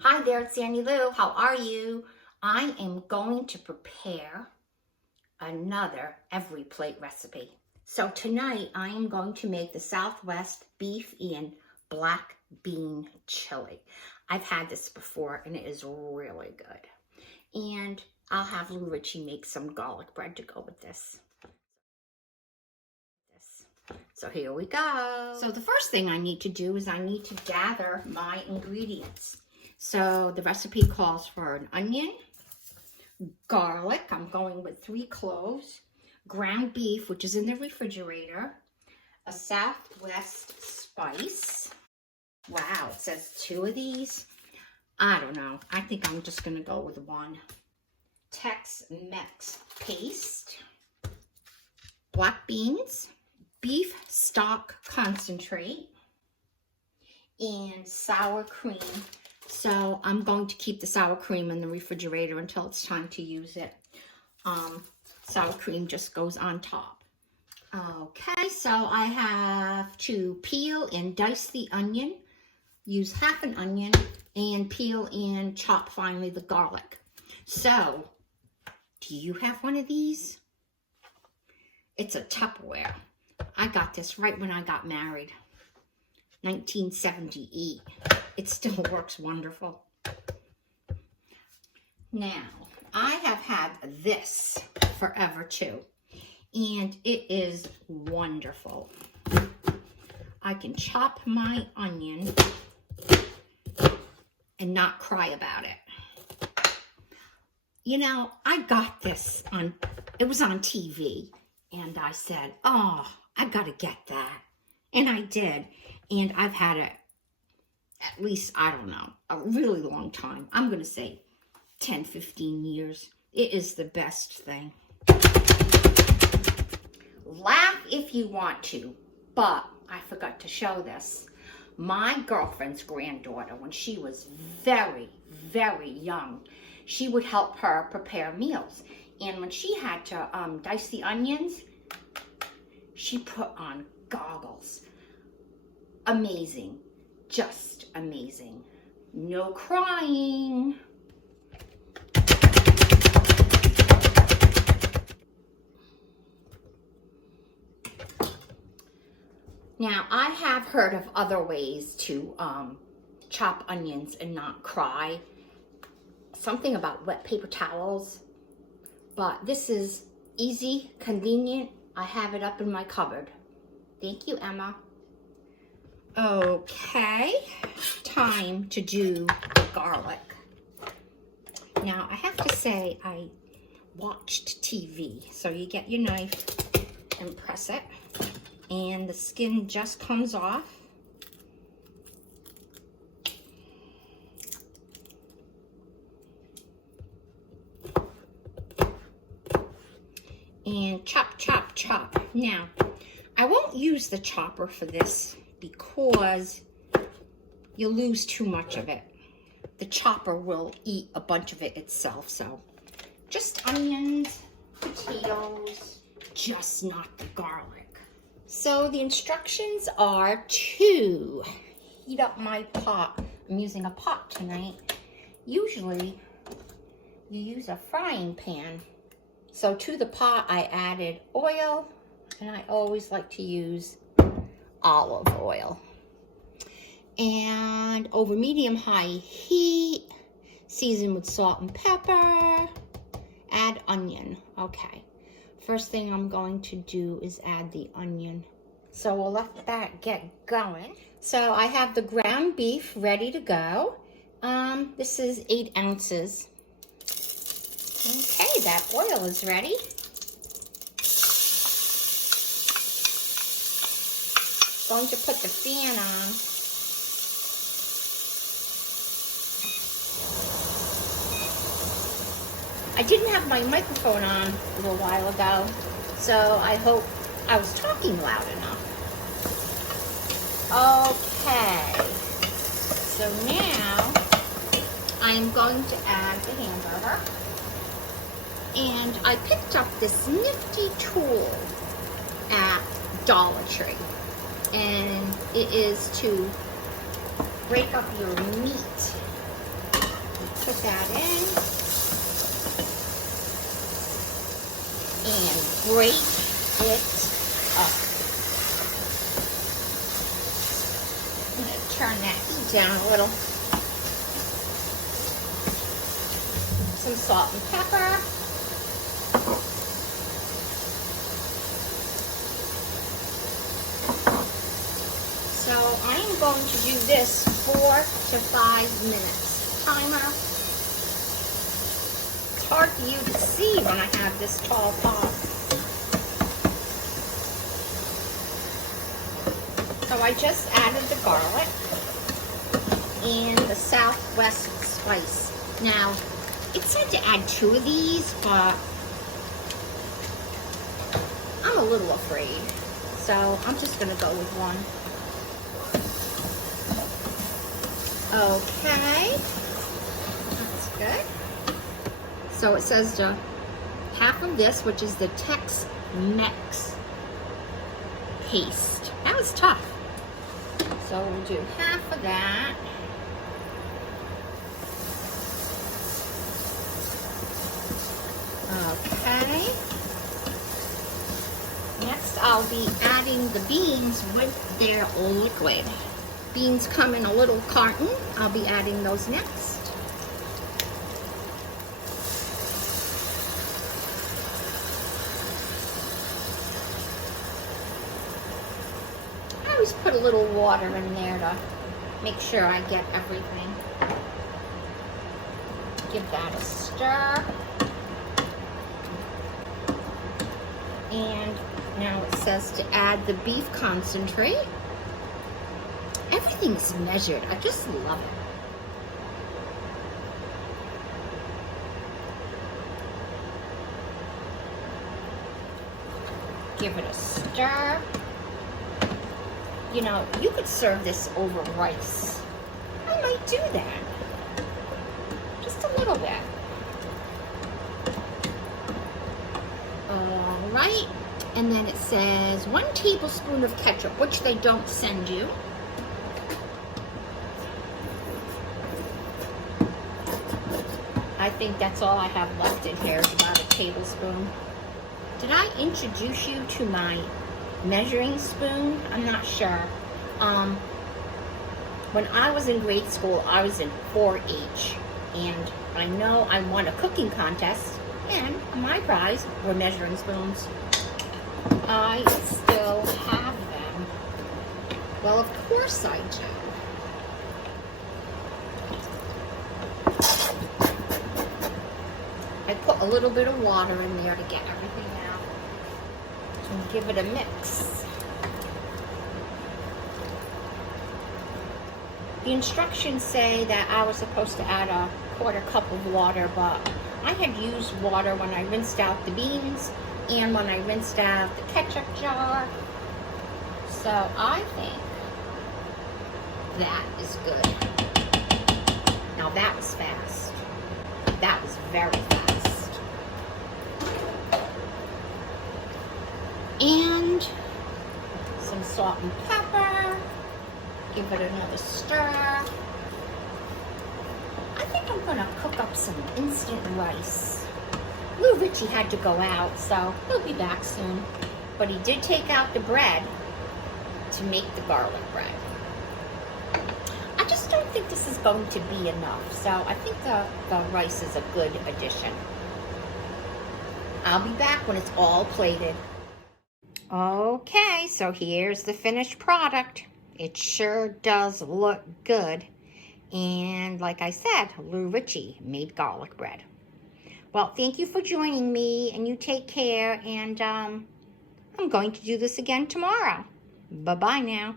Hi there, it's Sandy Lou. How are you? I am going to prepare another every plate recipe. So tonight I am going to make the Southwest beef and black bean chili. I've had this before and it is really good. And I'll have Ricci make some garlic bread to go with this. So here we go. So the first thing I need to do is I need to gather my ingredients. So the recipe calls for an onion, garlic, I'm going with 3 cloves, ground beef, which is in the refrigerator, a Southwest spice. Wow, it says 2 of these. I don't know. I think I'm just going to go with 1. Tex-Mex paste, black beans, beef stock concentrate, and sour cream. So I'm going to keep the sour cream in the refrigerator until it's time to use it. Sour cream just goes on top. Okay, so I have to peel and dice the onion. Use half an onion and peel and chop finely the garlic. So, do you have one of these? It's a Tupperware. I got this right when I got married. 1978. It still works wonderful. Now, I have had this forever too, and it is wonderful. I can chop my onion and not cry about it. You know, I got this it was on TV, and I said, oh, I gotta get that. And I did, and I've had it at least, I don't know, a really long time. I'm going to say 10, 15 years. It is the best thing. Laugh if you want to, but I forgot to show this. My girlfriend's granddaughter, when she was very, very young, she would help her prepare meals. And when she had to dice the onions, she put on goggles. Amazing. Just amazing. No crying. Now, I have heard of other ways to chop onions and not cry. Something about wet paper towels. But this is easy, convenient. I have it up in my cupboard. Thank you, Emma. Okay, time to do the garlic. Now, I have to say I watched TV. So you get your knife and press it, and the skin just comes off. And chop, chop, chop. Now, I won't use the chopper for this because you'll lose too much of it. The chopper will eat a bunch of it itself, so just onions, potatoes, just not the garlic. So the instructions are to heat up my pot. I'm using a pot tonight. Usually you use a frying pan. So to the pot I added oil, and I always like to use olive oil. And over medium-high heat, season with salt and pepper, add onion. Okay, first thing I'm going to do is add the onion. So we'll let that get going. So I have the ground beef ready to go. This is 8 ounces. Okay, that oil is ready. Going to put the fan on. I didn't have my microphone on a little while ago, so I hope I was talking loud enough. Okay, so now I'm going to add the hamburger. And I picked up this nifty tool at Dollar Tree. And it is to break up your meat. Put that in. And break it up. I'm going to turn that heat down a little. Some salt and pepper. So I'm going to do this 4 to 5 minutes. Timer. It's hard for you to see when I have this tall pot. So I just added the garlic and the Southwest spice. Now, it said to add 2 of these, but I'm a little afraid. So I'm just going to go with 1. Okay, that's good. So it says half of this, which is the Tex-Mex paste. That was tough. So we'll do half of that. Okay. Next, I'll be adding the beans with their liquid. Beans come in a little carton. I'll be adding those next. I always put a little water in there to make sure I get everything. Give that a stir. And now it says to add the beef concentrate. Everything's measured. I just love it. Give it a stir. You know, you could serve this over rice. I might do that. Just a little bit. All right. And then it says 1 tablespoon of ketchup, which they don't send you. I think that's all I have left in here is about a tablespoon. Did I introduce you to my measuring spoon? I'm not sure. When I was in grade school, I was in 4-H, and I know I won a cooking contest, and my prize were measuring spoons. I still have them. Well, of course I do. I put a little bit of water in there to get everything out and give it a mix. The instructions say that I was supposed to add a 1/4 cup of water, but I had used water when I rinsed out the beans and when I rinsed out the ketchup jar. So I think that is good. Now that was fast. That was very fast. And some salt and pepper. Give it another stir. I think I'm gonna cook up some instant rice. Ricci had to go out, so he'll be back soon. But he did take out the bread to make the garlic bread. I just don't think this is going to be enough, so I think the rice is a good addition. I'll be back when it's all plated. Okay, so here's the finished product. It sure does look good. And like I said, Ricci made garlic bread. Well, thank you for joining me, and you take care, and I'm going to do this again tomorrow. Bye-bye now.